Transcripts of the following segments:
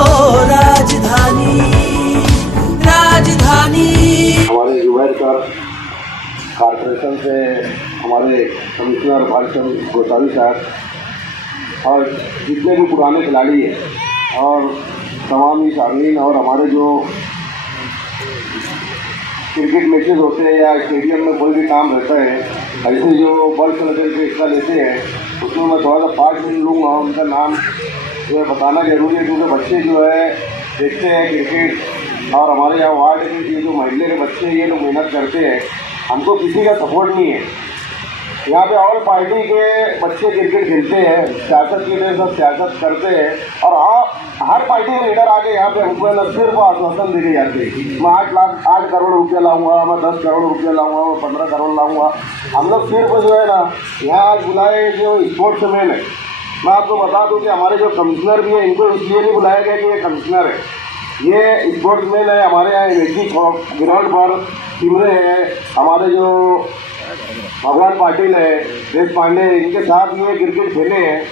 राजधानी राजधानी। हमारे जुबैरकर कॉर्पोरेशन से हमारे कमिश्नर भाईचंद गोसावी साहब और जितने भी पुराने खिलाड़ी हैं और तमाम ही शामीन और हमारे जो क्रिकेट मैचेस होते हैं या स्टेडियम में कोई भी काम रहता है, ऐसे जो बल्क लेवल पे हिस्सा लेते हैं उसमें मैं थोड़ा सा 5 मिनट लूँगा। उनका नाम जो है बताना जरूरी है, क्योंकि बच्चे जो है देखते हैं क्रिकेट और हमारे यहाँ वार्ड के जो महल्ले के बच्चे ये लोग मेहनत करते हैं, हमको किसी का सपोर्ट नहीं है। यहाँ पे ऑल पार्टी के बच्चे क्रिकेट खेलते हैं, सियासत के लिए सब सियासत करते हैं और हर पार्टी के लीडर आके यहाँ पे हमको न सिर्फ आश्वासन देके जाते हैं, मैं 8 करोड़ रुपया लाऊंगा, मैं 10 करोड़ रुपया लाऊंगा, मैं 15 करोड़ लाऊंगा। हम लोग सिर्फ जो है ना यहाँ आज बुलाए जो स्पोर्ट्स मैन है, मैं आपको बता दूँ कि हमारे जो कमिश्नर भी है इनको इसलिए नहीं बुलाया गया कि ये कमिश्नर है, ये स्पोर्ट्स मैन है। हमारे यहाँ एनर्जी ग्राउंड पर टीमरे हैं, हमारे जो भगवान पाटिल है, देश पांडे, इनके साथ ये क्रिकेट खेले हैं,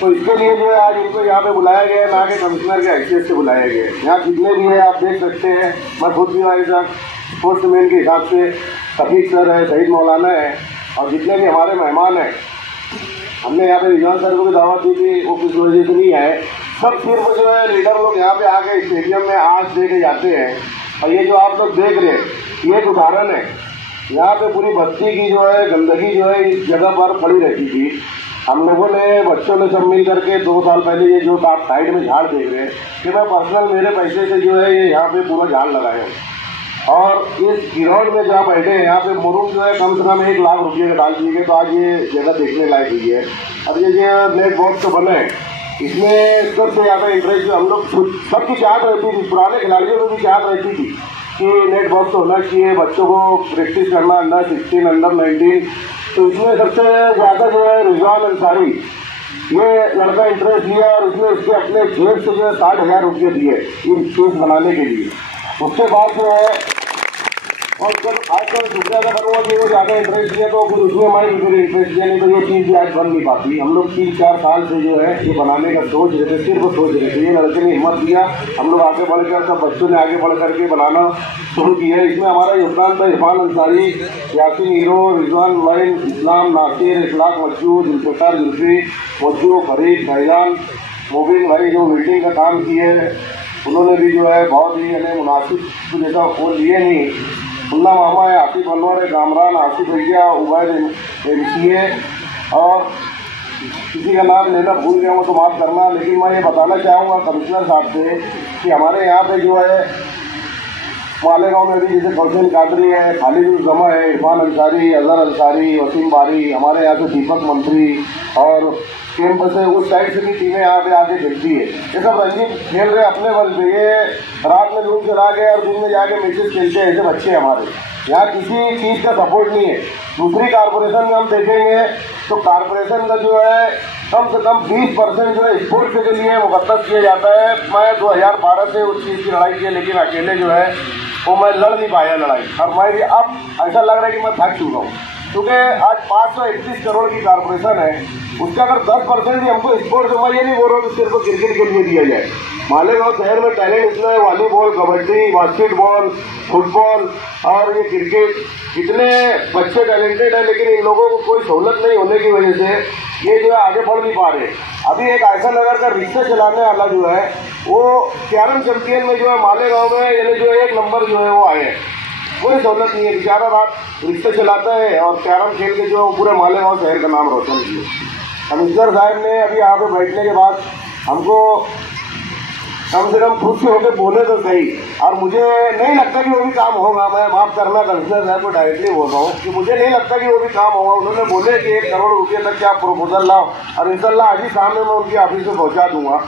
तो इसके लिए जो है आज इनको यहाँ पे बुलाया गया है, ना कि कमिश्नर के हैसियत से बुलाया गया है। यहाँ जितने भी है आप देख सकते हैं, मैं खुद भी हमारे साथ स्पोर्ट्समैन के हिसाब से शफीक सर है, शहीद मौलाना है और जितने भी हमारे मेहमान हैं, हमने यहाँ पे रिजवान सर को भी दावत दी थी, वो किस वजह से नहीं आए। सब सिर्फ जो है लीडर लोग यहाँ पे आके स्टेडियम में आज दे के जाते हैं। और ये जो आप लोग देख रहे हैं ये एक उदाहरण है। यहाँ पे पूरी बस्ती की जो है गंदगी जो है इस जगह पर पड़ी रहती थी। हम लोगों ने बच्चों ने सब मिल करके 2 साल पहले ये जो आप साइड में झाड़ देख रहे हैं कि मैं पर्सनल मेरे पैसे से जो है ये यहाँ पे पूरा झाड़ लगाए हैं। और इस ग्राउंड में जहाँ बैठे हैं यहाँ पे मुरुम जो है कम से कम 1 लाख रुपये का डाल दिए गए, तो आज ये जगह देखने लायक हुई है। अब ये जो नेट बॉक्स तो बने इसमें सबसे ज़्यादा इंटरेस्ट हम लोग सबकी चाहत रहती थी, पुराने खिलाड़ियों में भी चाहत रहती थी कि नेट बॉक्स तो होना चाहिए, बच्चों को प्रैक्टिस करना अंडर 16 अंडर 19। तो इसमें सबसे ज़्यादा जो है रिजवान अंसारी ये लड़का इंटरेस्ट लिया और इसमें इसके अपने जेब से जो है 60,000 रुपये दिए इन चीज़ बनाने के लिए। उसके बाद जो है और जब आजकल दूसरा का करूँगा कि वो ज़्यादा इंटरेस्ट दिया तो फिर उसमें हमारे बिल्कुल इंटरेस्ट दिया, नहीं तो ये चीज़ भी आज बन नहीं पाती। हम लोग 3-4 साल से जो है ये बनाने का सोच रहे थे, सिर्फ सोच रहे थे। ये लड़के ने हिम्मत दिया, हम लोग आगे बढ़कर सब बच्चों ने आगे बढ़ करके बनाना शुरू किया। इसमें हमारा योगदान था इरफान अंसारी, यासीन हीरो, रिजवान लाइन, इस्लाम, नासिर, इखलाक मज्जू, जुल्फ़िकार जुल्फ़ी, मज्जू, फरीद, फैजान, मोबिन भाई जो बिल्डिंग का काम किए उन्होंने भी जो है बहुत ही मुनासिब जैसा वो लिए नहीं। मुन्ना मामा है, आसिफ अनवर है, कामरान, आसिफ भैया, उबैद MCA और किसी का नाम लेना भूल गया हूँ तो माफ़ करना। लेकिन मैं ये बताना चाहूँगा कमिश्नर साहब से कि हमारे यहाँ पे जो है मालेगांव में भी जैसे कौशल कादरी है, खालिद जमा है, इरफान अंसारी, अजहर अंसारी, वसीम बारी, हमारे यहाँ से दीपक मंत्री और कैंप से उस साइड से भी टीमें यहाँ पे आके खेलती है। ये सब रंजीत खेल रहे अपने बल पे, ये रात में लूट चला गए और दिन में जाके मैचेस खेलते हैं। ऐसे बच्चे हमारे यहाँ किसी चीज़ का सपोर्ट नहीं है। दूसरी कारपोरेशन में हम देखेंगे तो कारपोरेशन का जो है कम से कम 20% जो है स्पोर्ट्स के लिए मुकद्दस किया जाता है। मैं 2012 से उस चीज़ की लड़ाई की, लेकिन अकेले जो है वो मैं लड़ नहीं पाया लड़ाई, और मैं भी अब ऐसा लग रहा है कि मैं थक चुका हूँ, क्योंकि आज 531 करोड़ की कारपोरेशन है, उसका अगर 10% भी हमको स्पोर्ट्स, मैं ये नहीं बोल रहा हूँ कि सिर्फ क्रिकेट के लिए दिया जाए। मालेगांव शहर में टैलेंट इतना है, वॉलीबॉल, कबड्डी, बास्केटबॉल, फुटबॉल और ये क्रिकेट, इतने बच्चे टैलेंटेड हैं, लेकिन इन लोगों को कोई सहूलत नहीं होने की वजह से ये जो है आगे बढ़ नहीं पा रहे। अभी एक आयसा नगर का रिक्शा चलाने वाला जो है वो कैरम चैंपियन में जो है मालेगांव में यानी जो 1 नंबर जो है वो आए हैं, कोई सहूलत नहीं है। बेचारा रात रिक्शा चलाता है और कैरम खेल के जो पूरे मालेगांव शहर का नाम रोशन किया। कमिश्नर साहब ने अभी यहाँ पे बैठने के बाद हमको कम से कम खुद से होकर बोले तो सही, और मुझे नहीं लगता कि वो भी काम होगा। मैं माफ़ करना कमिश्नर साहब को डायरेक्टली बोल रहा हूँ कि मुझे नहीं लगता कि वो भी काम होगा। उन्होंने बोले कि 1 करोड़ रुपये तक क्या प्रपोजल लाओ, और इंशाल्लाह आज ही सामने मैं उनकी ऑफिस में पहुँचा दूँगा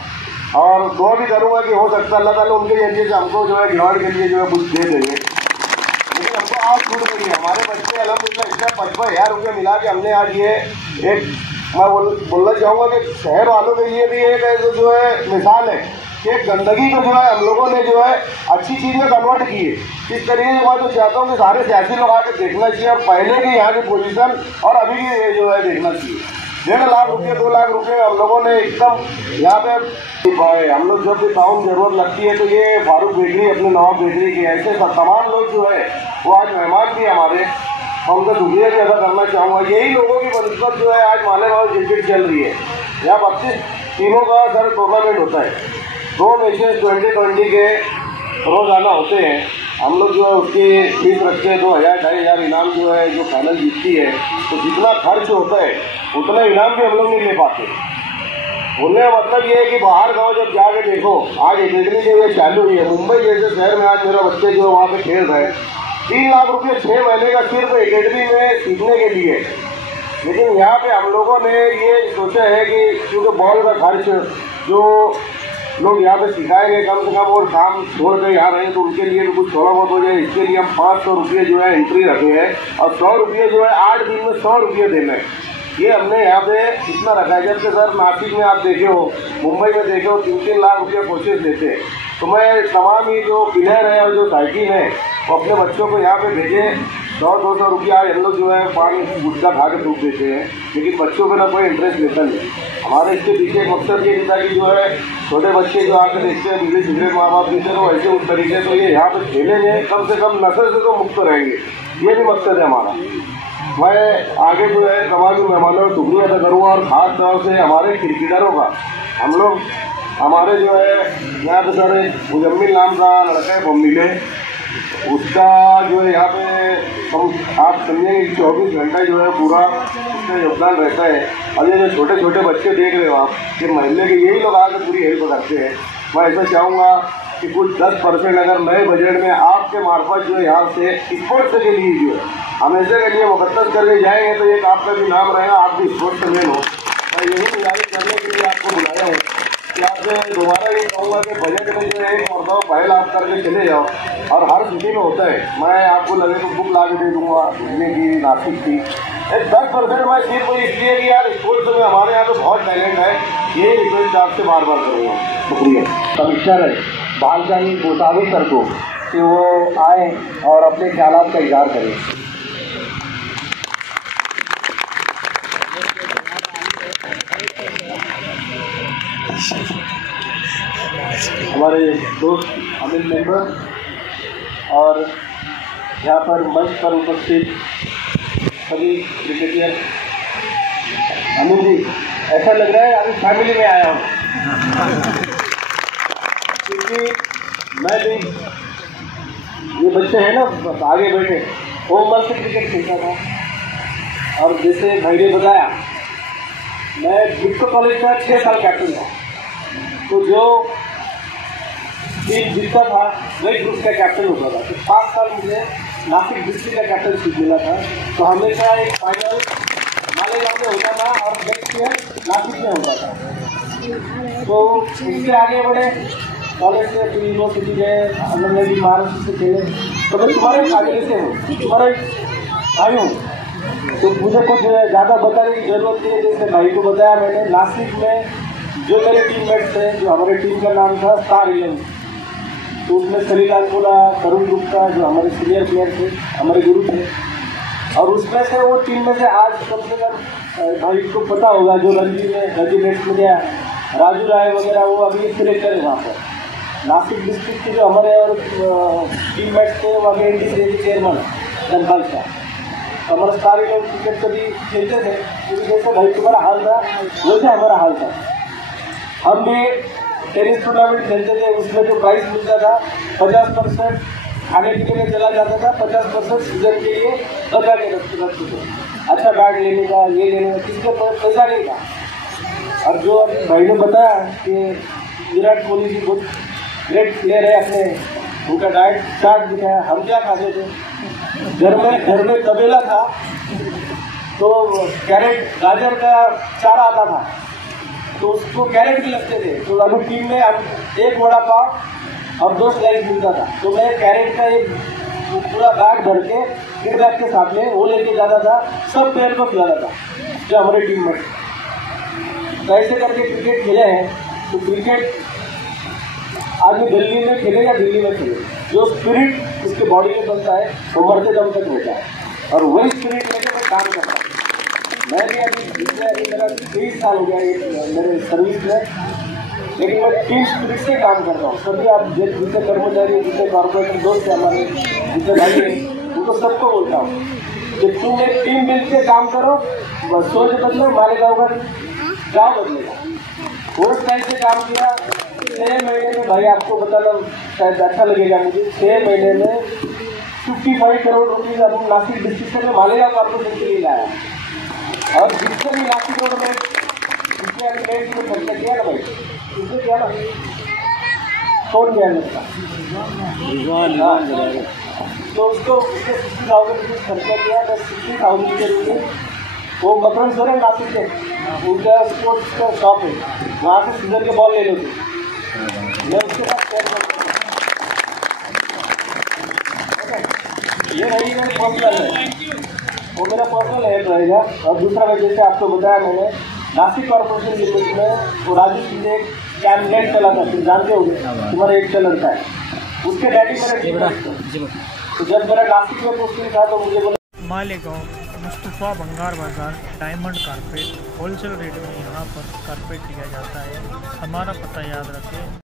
और दुआ भी करूँगा कि हो सकता है अल्लाह ताला उनके जरिए से हमको जो है ग्राउंड के लिए जो है कुछ दे देंगे। लेकिन हमको आज छूट गई है, हमारे बच्चे अलहमदुलिल्लाह इसका 55,000 रुपये मिला के हमने आज ये एक, मैं बोलना चाहूँगा कि शहर वालों के लिए भी एक जो है मिसाल है कि गंदगी को जो है हम लोगों ने जो है अच्छी चीज़ में कन्वर्ट की है। इस तरीके से मैं तो चाहता हूँ कि सारे सियासी लोग आकर देखना चाहिए और पहले की यहाँ की पोजीशन और अभी की जो है देखना चाहिए। 1.5 लाख रुपये 2 लाख रुपये हम लोगों ने एकदम यहाँ पे हम लोग जब भी टाउन जरूरत लगती है तो ये फारूक बेकरी अपने नवाब बेकरी के ऐसे तमाम लोग जो है वो आज मेहमान भी हमारे, मैं उनका शुक्रिया भी अदा करना चाहूँगा। यही लोगों की बनस्बत जो है आज मालेगांव क्रिकेट चल रही है। यहाँ 32 टीमों का सर टूर्नामेंट होता है, 2 मैचेस 20-20 के रोजाना होते हैं। हम लोग जो है उसकी फीस रखते हैं 2,000-2,500 इनाम जो है जो फाइनल जीतती है, तो जितना खर्च होता है उतना इनाम भी हम लोग नहीं ले पाते। बोलने का मतलब ये है कि बाहर गाँव जब जाके देखो, आज एकेडमी जो है चालू हुई है, मुंबई जैसे शहर में आज मेरे बच्चे जो है वहाँ पे खेल रहे हैं, 3 लाख रुपये 6 महीने का सिर्फ एकेडमी में सीखने के लिए। लेकिन यहाँ पे हम लोगों ने ये सोचा है कि क्योंकि बॉल का खर्च जो लोग यहाँ पे सिखाएंगे कम से कम और काम छोड़ कर यहाँ रहे तो उनके लिए भी कुछ थोड़ा बहुत हो जाए, इसके लिए हम 500 रुपये जो है एंट्री रखे हैं और 100 रुपये जो है 8 दिन में 100 रुपये देने हैं। ये हमने यहाँ पे इतना रखा है। जबकि सर नासिक में आप देखे हो, मुंबई में देखे हो 3-3 लाख रुपये कोचेस देते हैं। तो मैं तमाम ही जो प्लेयर है और जो साइकिल है वो अपने बच्चों को यहाँ पे भेजें। 100-200 रुपया हम लोग जो है पानी गुटखा खा के डूब देते हैं, लेकिन बच्चों पे ना कोई इंटरेस्ट लेता नहीं। हमारे इसके पीछे एक मकसद ये था कि जो है छोटे बच्चे जो आके देखते हैं बीड़ी सिगरेट माँ बाप पीछे तो वैसे उस तरीके तो ये यहाँ पे खेलेंगे, कम से कम नशे से तो मुक्त रहेंगे, ये भी मकसद है हमारा। मैं आगे जो है तमाम मेहमानों का शुक्रिया अदा करूँगा और ख़ास तौर से हमारे क्रिकेटरों का। हम लोग हमारे जो है यहाँ पे सर मुजम्मिल नाम का लड़का है बम्बिले, उसका जो है यहाँ पे आप समझेंगे 24 घंटा जो है पूरा उसका योगदान रहता है। और ये जो छोटे छोटे बच्चे देख रहे हो आप, ये महल्ले के यही लोग आकर पूरी हेल्प करते हैं। मैं ऐसा चाहूँगा कि कुछ 10% अगर नए बजट में आपके मार्फत जो है यहाँ से स्पोर्ट्स के लिए जो है हमेशा के लिए मुकद्दस करके जाएंगे तो एक आपका भी नाम रहेगा, आप भी स्पोर्ट्स में हो। मैं यही गुजारिश करने के लिए आपको बुलाया हूँ कि आपसे दोबारा ये कहूँगा कि बजट में जो है एक मरतबा पहल आप करके चले जाओ, और हर सिटी में होता है। मैं आपको लगे तो बुक ला के दे दूँगा, दिल्ली की, नासिक की। 10% मैं सिर्फ इसलिए कि यार स्पोर्ट्स में हमारे यहाँ तो बहुत टैलेंट है, ये रिक्वेस्ट आपसे बार बार करूँगा। शुक्रिया। कमिश्नर है भालचंद गोसावी सर को कि वो आए और अपने ख्यालात का इज़हार करें। हमारे दोस्त अमित मेंबर और यहाँ पर मंच पर उपस्थित सभी क्रिकेटियर। अमित जी, ऐसा लग रहा है अभी फैमिली में आया हूँ, क्योंकि मैं भी ये बच्चे हैं ना आगे बैठे, होमवर्क से क्रिकेट खेलता था। और जैसे भाई ने बताया, मैं बिट्को कॉलेज का 6 साल कैप्टन था, तो जो टीम जीतता था वही ग्रुप का कैप्टन होता था। तो 5 साल मुझे नासिक डिस्ट्रिक्ट का कैप्टनशिप मिला था। तो हमेशा एक फाइनल मालेगांव में होता था और नेक्स्ट ईयर नासिक में होता था। तो उसके आगे बढ़े, कॉलेज से फिर यूनिवर्सिटी गए, हमने भी महाराष्ट्र से खेले। तो मैं तुम्हारे फैमिली से हूँ, तुम्हारे भाई हूँ, तो मुझे कुछ ज़्यादा बताने की ज़रूरत नहीं है। जैसे भाई को बताया मैंने, नासिक में जो मेरे टीममेट्स थे, जो हमारे टीम का नाम था स्टार 11, तो उसमें सलील अंकुला, तरुण गुप्ता जो हमारे सीनियर प्लेयर थे, हमारे गुरु थे। और उसमें से वो टीम में से आज कम से कम भाई को पता होगा जो रणजी मैच में गया, राजू राय वगैरह, वो अभी सिलेक्टर है वहाँ पर। नासिक डिस्ट्रिक्ट के जो हमारे और टीम मेट्स थे वो अभी एनडीसी चेयरमैन धनपाल शाह। हमारा सारे लोग क्रिकेट कभी खेलते थे, जैसे भाई तुम्हारा हाल था वैसे हमारा हाल था। हम भी टेनिस टूर्नामेंट खेलते थे, उसमें जो प्राइस मिलता था 50% खाने पीने में चला जाता था, 50% सीजन के लिए बचा के रखते थे। अच्छा बैट लेने का, ये लेने का, किसी को पैसा नहीं था। और जो भाई ने बताया कि विराट कोहली जी बहुत ग्रेट प्लेयर है, अपने उनका डाइट चार्ट दिखाया। हम क्या खाते थे, घर में तबेला था, तो कैरेट गाजर का चारा आता था, तो उसको कैरेट भी लगते थे। तो अभी टीम में एक वड़ा पाव और 2 स्लाइस मिलता था, तो मैं कैरेट का एक पूरा बैग भर के किट बैग के साथ में वो लेके जाता था, सब प्लेयर को खिलाता था जो हमारे टीम में। तो ऐसे करके क्रिकेट खेले हैं। तो क्रिकेट आदमी दिल्ली में खेले या दिल्ली में खेले, जो स्पिरिट उसके बॉडी में बनता है वो मरते दम तक रहता है, और वही स्पिरिट लेके मैं काम करता हूँ। मैं भी अभी मेरा 23 साल हो गया ये मेरे सर्विस में, लेकिन मैं टीम स्पिरिट से काम कर रहा हूँ। सभी आप जितने कर्मचारी, जितने कॉर्पोरेटर दोस्त हैं हमारे, जितने भाई हैं, उनको सबको बोलता हूँ कि तुम एक टीम मिल के काम करो, बस सोच बदलो, मालेगांव का गाँव बदलेगा। बहुत टाइम से काम किया, 6 महीने में, भाई आपको बताना शायद अच्छा लगेगा मुझे, 6 महीने में 55 करोड़ रुपये अब नासिक डिस्ट्रिक्ट में मालेगांव कॉर्पोरेशन के लिए लाया। और जिससे भी नासिक रोड में खर्चा किया ना भाई, उसने किया ना, कौन किया मेरा, तो उसको उसने 60,000 रुपये खर्चा किया। 60,000 के रुपये वो मकरम सर है नासिक के, उनका स्पोर्ट्स का शॉप है, वहाँ से सीजन के बॉल ले लो थे, मैं उसके साथ शेयर करता हूँ। ये रही मेरी पर्सनल है, वो मेरा पर्सनल हेल्प रहेगा। और दूसरा मैं जैसे आपको बताया मैंने, नासिक कॉर्पोरेशन लिमिटेड में वो राजू सिंह एक कैबिनेट चला था, फिर जानते होंगे, तुम्हारा एक चलर था, उसके डैडी मेरा तो जब मेरा नासिक में पोस्टिंग था तो मुझे बोला मालेगांव मुस्तफ़ा भंगार बाज़ार डायमंड कारपेट होलसेल रेट में यहाँ पर कारपेट दिया जाता है। हमारा पता याद रखें।